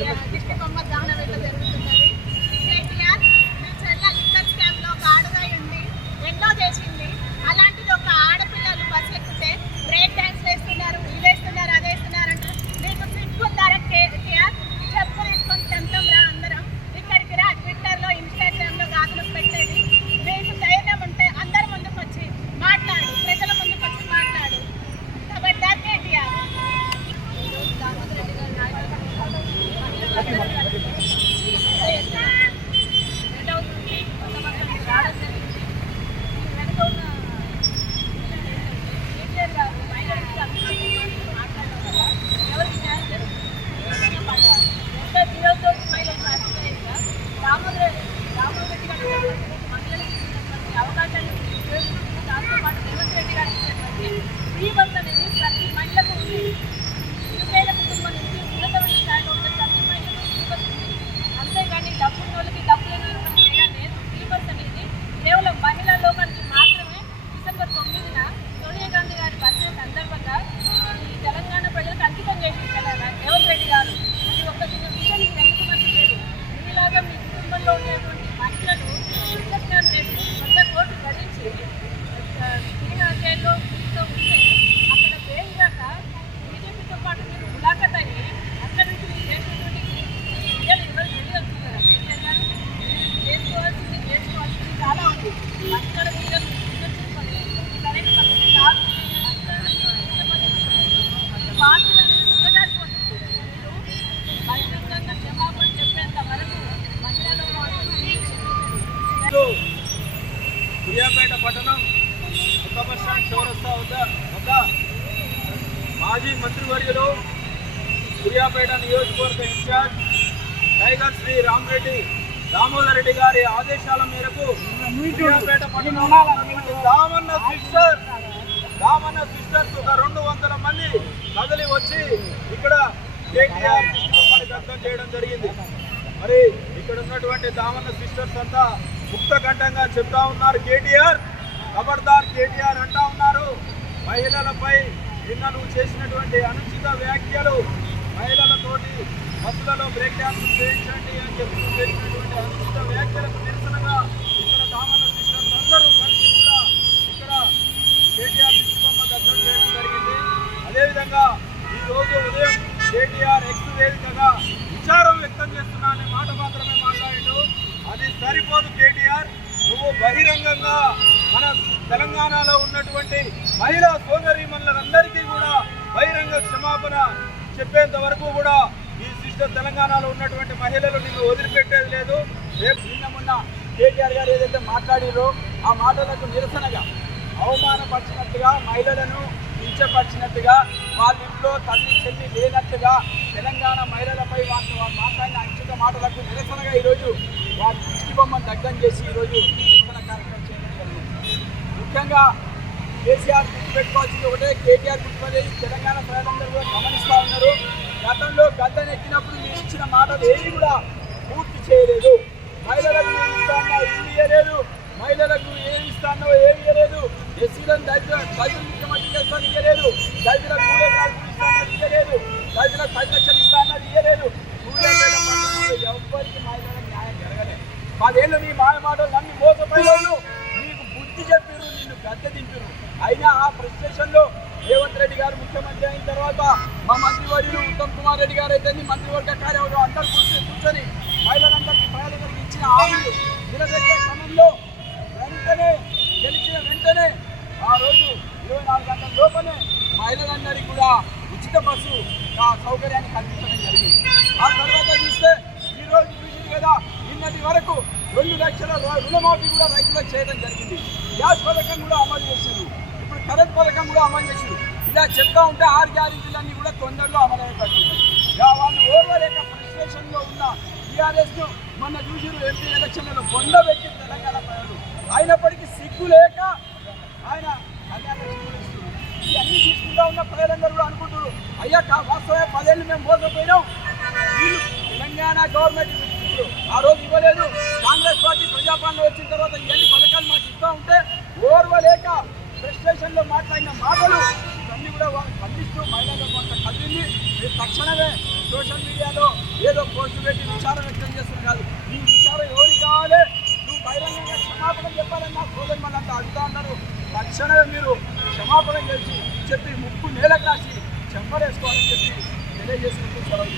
Yeah. Thank you. కేవలం మీ కుటుంబంలో ఉన్నటువంటి మహిళలు వంద కోట్లు ధరించి క్రీడా అధ్యాయంలో మీతో ఉంటే ఈరోజు కురియాపేట పట్టణం కొత్త బస్ స్టాండ్ చౌరస్తా వద్ద వద్ద మాజీ మంత్రివర్యులు కురియాపేట నియోజకవర్గ in charge tiger Shri Ramareddy Damodar Reddy గారి ఆదేశాల మేరకు కురియాపేట పట్టణం దామన్న సిస్టర్ దామన్న సిస్టర్స్ ఒక రెండు వందల మంది కదలి వచ్చి ఇక్కడ కేటీఆర్ అర్థం చేయడం జరిగింది. మరి ఇక్కడ ఉన్నటువంటి దామన్న సిస్టర్స్ అంతా ముక్తకంఠంగా చెప్తా ఉన్నారు కేటీఆర్. ఖబర్దార్ కేటీఆర్ అంటా ఉన్నారు. మహిళలపై నిన్న నువ్వు చేసినటువంటి అనుచిత వ్యాఖ్యలు మహిళలతోటి బస్సులలో బ్రేక్ డ్యాన్స్ చేయించండి అని చెప్పి చేసినటువంటి అనుచిత వ్యాఖ్యలకు నిరసనగా ఇక్కడ దామన్న సిస్టర్స్ అందరూ కలిసి కూడా ఇక్కడ కేటీఆర్ దిష్టిబొమ్మ దగ్ధం చేయడం జరిగింది అదేవిధంగా ఈ రోజు ఉదయం కేటీఆర్ ఎక్స్ వేదికగా విచారం వ్యక్తం చేస్తున్నా అనే మాట మాత్రమే మాట్లాడిండు అది సరిపోదు కేటీఆర్ నువ్వు బహిరంగంగా మన తెలంగాణలో ఉన్నటువంటి మహిళా సోదరీమణులందరికీ కూడా బహిరంగ క్షమాపణ చెప్పేంత వరకు కూడా ఈ సిస్టర్ తెలంగాణలో ఉన్నటువంటి మహిళలు నిన్ను వదిలిపెట్టేది లేదు. రేపు నిన్న మొన్న కేటీఆర్ గారు ఏదైతే మాట్లాడారో ఆ మాటలకు నిరసనగా అవమానపరిచినట్టుగా మహిళలను కించపరిచినట్టుగా వాళ్ళ ఇంట్లో తల్లి చెల్లి లేనట్టుగా తెలంగాణ మహిళలపై వాళ్ళు వాళ్ళు మాట్లాడిన అంకిత మాటలకు నిరసనగా ఈరోజు వారి దృష్టి బొమ్మను దగ్గం చేసి ఈరోజు నిరసన కార్యక్రమం చేయడం జరిగింది ముఖ్యంగా కేసీఆర్ గుర్తుపెట్టుకోవాల్సింది ఒకటే కేటీఆర్ గుర్తుపడేది తెలంగాణ ప్రజలందరూ కూడా గమనిస్తూ ఉన్నారు. గతంలో గద్దెనెక్కినప్పుడు మీరు ఇచ్చిన మాటలు ఏవి కూడా పూర్తి చేయలేదు. మహిళలకు ఏమి ఇస్తానో ఇల్లు ఇవ్వలేదు మహిళలకు ఏమి ఇస్తానో ఏమి ఇవ్వలేదు ఎస్సీలను దళితులను దళితులు ముఖ్యమంత్రి చేస్తాను ఇవ్వలేదు దళితులకు మూడే కాదు ఇస్తానో ఇవ్వలేదు దళితులకు పది లక్షలు ఇస్తానో ఇవ్వలేదు సూర్యాపేట పట్టణంలో ఎవ్వరికి మహిళలకు న్యాయం జరగలేదు పదేళ్ళు నీ మాయ మాటలు నమ్మి మోసపోయిన నీకు బుద్ధి చెప్పారు నిన్ను గద్దె దింపారు అయినా ఆ ప్రెస్టేషన్లో రేవంత్ రెడ్డి గారు ముఖ్యమంత్రి అయిన తర్వాత మా మంత్రివర్యులు ఉత్తమ్ కుమార్ రెడ్డి గారు అయితే మంత్రివర్గ కార్యవర్గం అందరూ కూర్చొని కూర్చొని మహిళలందరికీ మహిళలందరికీ ఇచ్చిన హామీలు నిలబెట్టే క్రమంలో వెంటనే గెలిచిన వెంటనే ఆ రోజు ఇరవై నాలుగు గంటల లోపలే మహిళలందరికీ కూడా ఉచిత బస్సు ఆ సౌకర్యాన్ని కల్పించడం జరిగింది. ఆ తర్వాత చూస్తే ఈ రోజు చూసింది కదా నిన్నటి వరకు రెండు లక్షల రుణమాఫీ కూడా రైతులకు చేయడం జరిగింది. గ్యాస్ పథకం కూడా అమలు చేసింది ఇప్పుడు కరెంట్ పథకం కూడా అమలు చేసింది ఇలా చెప్తా ఉంటే ఆరు గ్యారెంటీలన్నీ కూడా తొందరలో అమలు ఇక వాళ్ళు ఓర్వలేక ఫ్రస్ట్రేషన్లో ఉన్న టీఆర్ఎస్ మొన్న చూసిన ఎంపీ ఎలక్షన్లలో బొండ తెలంగాణ ప్రజలు. అయినప్పటికీ సిగ్గు లేక ఆయన కళ్యాణ ఇవన్నీ తీసుకుంటా ఉన్న ప్రజలందరూ కూడా అనుకుంటున్నారు అయ్యా వాస్తవ పదేళ్ళు మేము మోసపోయినాం. వీళ్ళు తెలంగాణ గవర్నమెంట్ ఆ రోజు ఇవ్వలేదు. కాంగ్రెస్ పార్టీ ప్రజాపాలన వచ్చిన తర్వాత ఇవన్నీ పథకాలు మాకు ఇస్తూ ఉంటే ఓర్వలేక ఫ్రస్ట్రేషన్లో మాట్లాడిన మాటలు కూడా వాళ్ళు ఖండిస్తూ మహిళలు కొంత కదిలింది. మీరు తక్షణమే సోషల్ మీడియాలో ఏదో పోస్టు పెట్టి విచారం వ్యక్తం చేస్తున్నారు. కాదు ఈ విచారం ఎవరికి కావాలి? నువ్వు బహిరంగంగా క్షమాపణ చెప్పాలని నా సోదరు మళ్ళంతా అడుగుతా ఉన్నారు. తక్షణమే మీరు క్షమాపణ చేసి చెప్పి ముక్కు నేల కాసి చెంపడేసుకోవాలని చెప్పి తెలియజేసుకుంటూ సెలవు